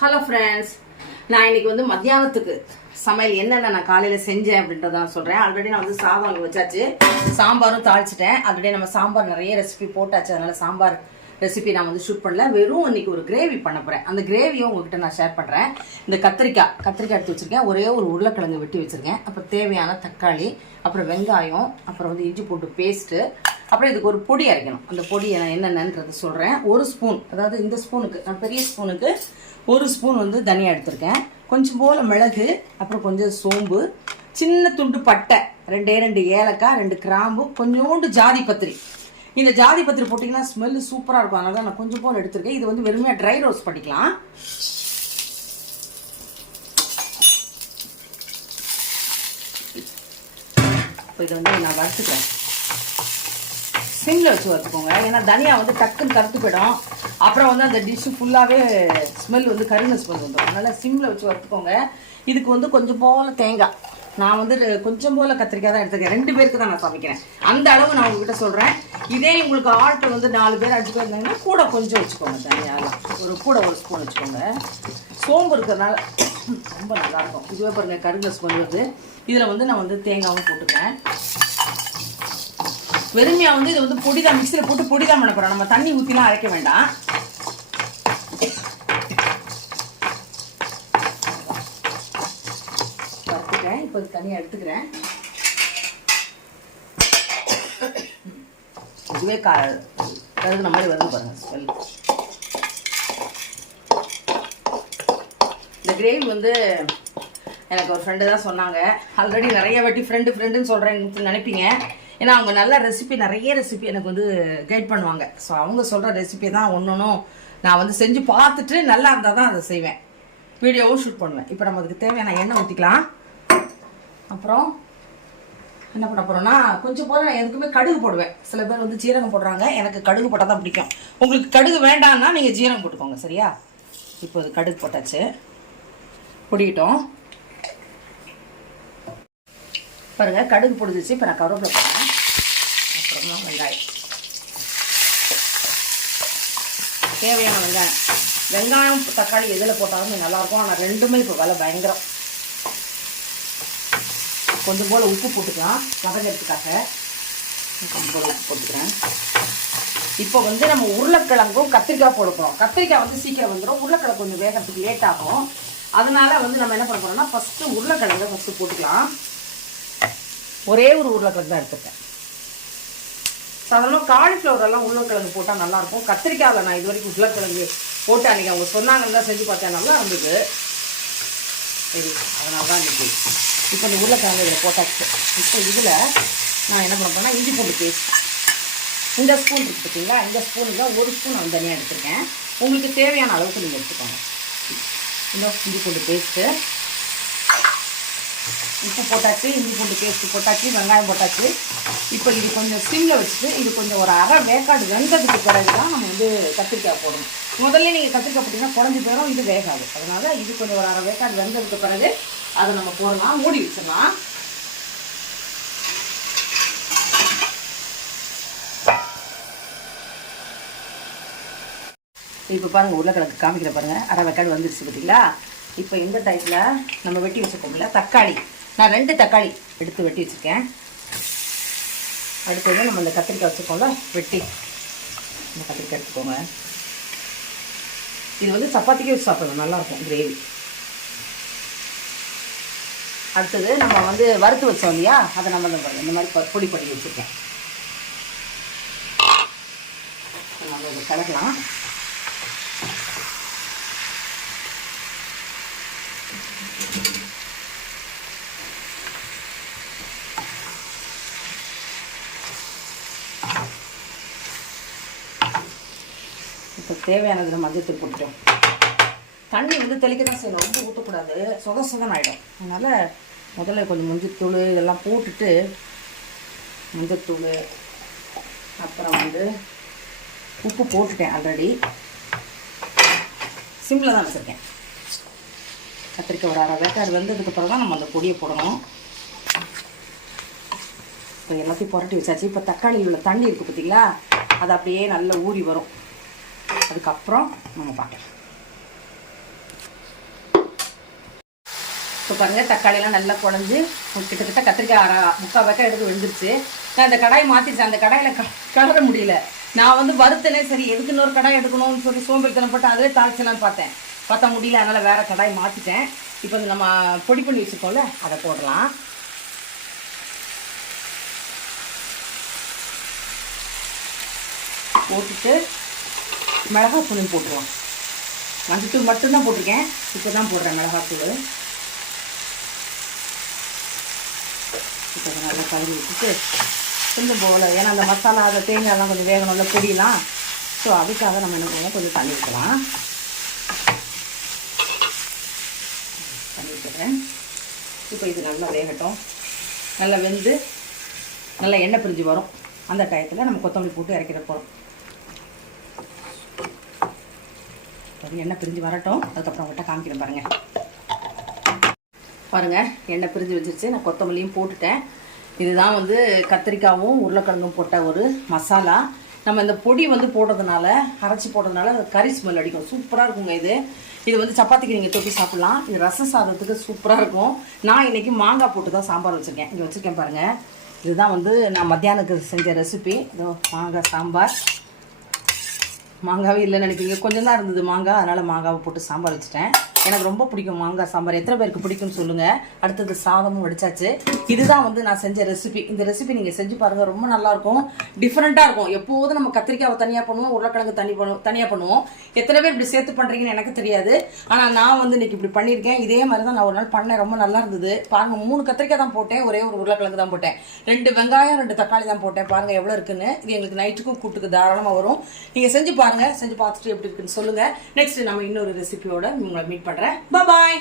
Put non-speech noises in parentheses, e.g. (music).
Hello friends நான் இன்னைக்கு வந்து மத்தியானத்துக்கு சமையல் என்னென்ன நான் காலையில் செஞ்சேன் அப்படின்றத நான் சொல்கிறேன் ஆல்ரெடி நான் வந்து சாதம் அங்கே வச்சாச்சு. சாம்பாரும் தாளிச்சிட்டேன். ஆல்ரெடி நம்ம சாம்பார் நிறைய ரெசிபி போட்டாச்சு. அதனால் சாம்பார் ரெசிபி நான் வந்து ஷூட் பண்ணல. வெறும் இன்னைக்கு ஒரு கிரேவி பண்ண போகிறேன் அந்த கிரேவியும் உங்ககிட்ட நான் ஷேர் பண்ணுறேன் இந்த கத்திரிக்காய் கத்திரிக்காய் எடுத்து வச்சிருக்கேன். ஒரே ஒரு உருளைக்கிழங்கு வெட்டி வச்சுருக்கேன். அப்புறம் தேவையான தக்காளி அப்புறம் வெங்காயம் அப்புறம் வந்து இஞ்சி போட்டு பேஸ்ட்டு அப்புறம் இதுக்கு ஒரு பொடி அரைக்கணும். அந்த பொடி நான் என்னென்னன்றது சொல்கிறேன் ஒரு ஸ்பூன் அதாவது இந்த ஸ்பூனுக்கு நான் பெரிய ஸ்பூனுக்கு ஒரு ஸ்பூன் வந்து தனியாக எடுத்திருக்கேன். கொஞ்சம் போல் மிளகு அப்புறம் கொஞ்சம் சோம்பு சின்ன துண்டு பட்டை ரெண்டே ரெண்டு ஏலக்காய் ரெண்டு கிராம்பு கொஞ்சோண்டு ஜாதி பத்திரி. இந்த ஜாதி பத்திரி போட்டிங்கன்னா ஸ்மெல்லு சூப்பராக இருக்கும். அதனால தான் நான் கொஞ்சம் போல் எடுத்திருக்கேன். இது வந்து வெறுமையாக ட்ரை ரோஸ்ட் பண்ணிக்கலாம். இப்போ இதை வந்து நான் வறுத்துக்கிறேன். சிம்மில் வச்சு வறுத்துக்கோங்க. ஏன்னா தனியா வந்து டக்குன்னு கருத்து போயிடும். அப்புறம் வந்து அந்த டிஷ்ஷு ஃபுல்லாகவே ஸ்மெல் வந்து கருங்க ஸ்மெல் வந்துடும் அதனால் சிம்மில் வச்சு வறுத்துக்கோங்க. இதுக்கு வந்து கொஞ்சம் போல தேங்காய். நான் வந்து கொஞ்சம் போல கத்திரிக்காய் தான் எடுத்துக்கிறேன். ரெண்டு பேருக்கு தான் நான் சமைக்கிறேன். அந்த அளவு நான் உங்ககிட்ட சொல்கிறேன் இதே உங்களுக்கு ஆட்டு வந்து நாலு பேர் அஞ்சு பேர் இருந்தாங்கன்னா கூட கொஞ்சம் வச்சுக்கோங்க தனியாகலாம் ஒரு கூட ஒரு ஸ்பூன் வச்சுக்கோங்க. சோம்பு இருக்கிறதுனால (coughs) ரொம்ப நல்லாயிருக்கும். இதுவே பாருங்கள் கருங்க ஸ்மெல் வருது. இதில் வந்து நான் வந்து தேங்காவும் போட்டுக்கிறேன். வெறுமையாக வந்து இதை வந்து பொடி தான் மிக்சியில் போட்டு பொடி தான் பண்ண போகிறோம் நம்ம தண்ணி ஊற்றிலாம் அரைக்க வேண்டாம் வறுத்துக்கிறேன் இப்போ தனியாக எடுத்துக்கிறேன். இதுவே கா கருதுன மாதிரி வருது பாருங்கள் ஸ்மெல் இந்த கிரேவி வந்து எனக்கு ஒரு ஃப்ரெண்டு தான் சொன்னாங்க. ஆல்ரெடி நிறைய வாட்டி ஃப்ரெண்டு ஃப்ரெண்டுன்னு சொல்கிறேன்னு நினைப்பீங்க. ஏன்னா அவங்க நல்ல ரெசிபி நிறைய ரெசிபி எனக்கு வந்து கைட் பண்ணுவாங்க. ஸோ அவங்க சொல்கிற ரெசிபி தான் ஒன்று ஒன்றும் நான் வந்து செஞ்சு பார்த்துட்டு நல்லா இருந்தால் தான் அதை செய்வேன். வீடியோவும் ஷூட் பண்ணுவேன். இப்போ நம்ம அதுக்கு தேவையான எண்ணெய் ஊற்றிக்கலாம் அப்புறம் என்ன பண்ண போகிறோன்னா கொஞ்சம் போல நான் எதுக்குமே கடுகு போடுவேன். சில பேர் வந்து ஜீரகம் போடுறாங்க. எனக்கு கடுகு போட்டால் தான் பிடிக்கும். உங்களுக்கு கடுகு வேண்டாம்னா நீங்கள் ஜீரகம் போட்டுக்கோங்க சரியா? இப்போ இது கடுகு போட்டாச்சு. பொடிக்கிட்டோம். பாருங்கள் கடுகு பொடிச்சிச்சு இப்போ நான் கருவேப்பிலை போடுறேன். அப்புறமா வெங்காயம். தேவையான வெங்காயம். வெங்காயம் தக்காளி எதில் போட்டாலும் நல்லாயிருக்கும் ஆனால் ரெண்டுமே இப்போ விலை பயங்கரம். கொஞ்சம் போல் உப்பு போட்டுக்கலாம். வதங்கிறதுக்காக கொஞ்சம் உப்பு போட்டுக்கிறேன். இப்போ வந்து நம்ம உருளைக்கிழங்கும் கத்திரிக்காய் போட போகிறோம் கத்திரிக்காய் வந்து சீக்கிரம் வந்துடும் உருளைக்கிழங்கு கொஞ்சம் வேகிறதுக்கு லேட் ஆகும். அதனால் வந்து நம்ம என்ன பண்ண போகிறோம்னா ஃபஸ்ட்டு உருளைக்கிழங்கை ஃபஸ்ட்டு போட்டுக்கலாம். ஒரே ஒரு உருளைக்கிழங்கு தான் எடுத்துருக்கேன். சாதாரணமாக காலிஃப்ளவரெல்லாம் உருளைக்கிழங்கு போட்டால் நல்லாயிருக்கும் கத்திரிக்காயில் நான் இது வரைக்கும் உருளைக்கிழங்கு போட்டு அன்றைக்கி அவங்க சொன்னாங்கன்னு தான் செஞ்சு பார்த்தேன். நல்லா இருந்தது. சரி அதனால தான் இன்றைக்கி இப்போ இந்த உருளைக்கிழங்கு இதில் போட்டாச்சு. இப்போ இதில் நான் என்ன பண்ண போறேன்னா இஞ்சி பூண்டு பேஸ்ட் இந்த ஸ்பூன் இருக்குது பார்த்தீங்களா? இந்த ஸ்பூனுக்கு ஒரு ஸ்பூன் நான் தனியாக எடுத்துருக்கேன். உங்களுக்கு தேவையான அளவுக்கு நீங்கள் எடுத்துக்கோங்க. இந்த இஞ்சி பூண்டு பேஸ்ட்டு உப்பு போட்டாச்சு இஞ்சி பூண்டு பேஸ்ட்டு போட்டாச்சு வெங்காயம் போட்டாச்சு. இப்போ இது கொஞ்சம் சிம்மில் வச்சுட்டு இது கொஞ்சம் ஒரு அரை வேக்காடு வெந்ததுக்கு பிறகு தான் நம்ம வந்து கத்திரிக்காய் போடணும். முதல்ல நீங்கள் கத்திரிக்காய் போட்டிங்கன்னா குழஞ்சி போயிடும் இது வேகாது. அதனால் இது கொஞ்சம் ஒரு அரை வேக்காடு வெந்ததுக்கு பிறகு அதை நம்ம போடலாம் மூடி வச்சிடலாம். இப்போ பாருங்கள் உருளைக்கிழங்கு காமிக்கிற பாருங்கள் அரை வெக்காடு வந்துருச்சு பார்த்தீங்களா இப்போ எந்த டைத்தில் நம்ம வெட்டி வச்சுருக்கோம்ல தக்காளி. நான் ரெண்டு தக்காளி எடுத்து வெட்டி வச்சுருக்கேன். அடுத்தது நம்ம இந்த கத்திரிக்காய் வச்சுருக்கோம்ல வெட்டி. இந்த கத்திரிக்காய் எடுத்துக்கோங்க. இது வந்து சப்பாத்திக்கே வச்சு சாப்பிடலாம் நல்லாயிருக்கும் கிரேவி. அடுத்தது நம்ம வந்து வறுத்து வச்சோம் இல்லையா? அதை நம்ம இந்த மாதிரி பொடி பொடி வச்சுருக்கேன் நம்ம இதை கலக்கலாம். இப்போ தேவையானது மஞ்சத்தூள் போட்டுட்டோம் தண்ணி வந்து தெளிக்க தான் செய்யணும். ரொம்ப ஊற்றக்கூடாது சொத சொதன் ஆகிடும் அதனால் முதல்ல கொஞ்சம் மஞ்சத்தூள் இதெல்லாம் போட்டுட்டு மஞ்சத்தூள் அப்புறம் வந்து உப்பு போட்டுட்டேன் ஆல்ரெடி சிம்மில் தான் வச்சுருக்கேன். கத்திரிக்காய் ஒரு அரை வேக்காடு வெந்ததுக்கு அப்புறம் தான் நம்ம அந்த பொடியை போடணும். இப்போ எல்லாத்தையும் புரட்டி வச்சாச்சு. இப்போ தக்காளியில் உள்ள தண்ணி இருக்குது பார்த்தீங்களா அது அப்படியே நல்லா ஊறி வரும். அதுக்கப்புறம் நம்ம பார்க்கலாம். இப்போ பாருங்கள் தக்காளியெல்லாம் நல்லா குழஞ்சி கிட்டத்தட்ட கத்திரிக்காய் அரை முக்கால் வைக்க எடுத்து விழுந்துருச்சு நான் அந்த கடாயை மாற்றிட்டேன் அந்த கடாயில் க கலர முடியல. நான் வந்து வறுத்தேனே சரி எதுக்கு இன்னொரு கடாய் எடுக்கணும்னு சொல்லி சோம்பேறித்தனம் போட்டு அதிலே தாளிச்சலான்னு பார்த்தேன். பார்த்தா முடியல அதனால் வேறு கடாய் மாற்றிட்டேன் இப்போ நம்ம பொடி பண்ணி வச்சுக்கோம்ல அதை போடலாம். போட்டுட்டு தூள் போட்டுருவோம். மஞ்சத்தூள் மட்டும்தான் போட்டிருக்கேன். இப்போ தான் போடுறேன் மிளகாத்தூள். இப்போ இதை நல்லா கழுவி விட்டுட்டு கொஞ்சம் போகல ஏன்னா அந்த மசாலா அதை தேங்காயெல்லாம் கொஞ்சம் வேகணும்ல பொடியெலாம் ஸோ அதுக்காக நம்ம என்ன பண்ணுவோம் கொஞ்சம் தண்ணி ஊற்றலாம் தண்ணி ஊற்றுறேன் இப்போ இது நல்லா வேகட்டும். நல்லா வெந்து நல்லா எண்ணெய் பிரிஞ்சு வரும். அந்த டயத்தில் நம்ம கொத்தமல்லி போட்டு இறக்கிட போகிறோம் அது எண்ணெய் பிரிஞ்சு வரட்டும். அதுக்கப்புறம் அவங்கள்ட்ட காமிக்கிறேன் பாருங்கள் பாருங்கள் எண்ணெய் பிரிஞ்சு வச்சிருச்சு நான் கொத்தமல்லியும் போட்டுட்டேன். இதுதான் வந்து கத்திரிக்காவும் உருளைக்கிழங்கும் போட்ட ஒரு மசாலா. நம்ம இந்த பொடி வந்து போடுறதுனால அரைச்சி போடுறதுனால கறி ஸ்மெல் அடிக்கும். சூப்பராக இருக்குங்க இது. இது வந்து சப்பாத்திக்கு நீங்கள் தொட்டி சாப்பிட்லாம். இது ரச சாதத்துக்கு சூப்பராக இருக்கும். நான் இன்றைக்கி மாங்காய் போட்டு தான் சாம்பார் வச்சுருக்கேன். இங்கே வச்சுருக்கேன் பாருங்கள் இதுதான் வந்து நான் மத்தியானத்துக்கு செஞ்ச ரெசிபி இதோ மாங்காய் சாம்பார். மாங்காவே இல்லைன்னு நினைக்கிறீங்க. கொஞ்சம் தான் இருந்தது மாங்காய். அதனால் மாங்காவை போட்டு சாம்பார் வச்சுட்டேன். எனக்கு ரொம்ப பிடிக்கும் மாங்காய் சாம்பார். எத்தனை பேருக்கு பிடிக்கும்னு சொல்லுங்கள் அடுத்தது சாதமும் வடிச்சாச்சு. இதுதான் வந்து நான் செஞ்ச ரெசிபி இந்த ரெசிபி நீங்கள் செஞ்சு பாருங்கள் ரொம்ப நல்லாயிருக்கும் டிஃப்ரெண்ட்டாக இருக்கும். எப்போதும் நம்ம கத்திரிக்காவை தனியாக பண்ணுவோம். உருளைக்கிழங்கு தனி பண்ணுவோம் தனியாக பண்ணுவோம். எத்தனை பேர் இப்படி சேர்த்து பண்ணுறீங்கன்னு எனக்கு தெரியாது. ஆனால் நான் வந்து இன்னைக்கு இப்படி பண்ணியிருக்கேன். இதே மாதிரி தான் நான் ஒரு நாள் பண்ணேன். ரொம்ப நல்லா இருந்தது. பாருங்கள் மூணு கத்திரிக்காய் தான் போட்டேன். ஒரே ஒரு உருளைக்கிழங்கு தான் போட்டேன். ரெண்டு வெங்காயம் ரெண்டு தக்காளி தான் போட்டேன். பாருங்கள் எவ்வளோ இருக்குன்னு. இது எங்களுக்கு நைட்டுக்கும் கூட்டுக்கு தாராளமாக வரும். நீங்கள் செஞ்சு பாருங்கள் செஞ்சு பார்த்துட்டு எப்படி இருக்குன்னு சொல்லுங்கள் நெக்ஸ்ட் நம்ம இன்னொரு ரெசிபியோட உங்களை மீட் பண்ணுறேன் பாய்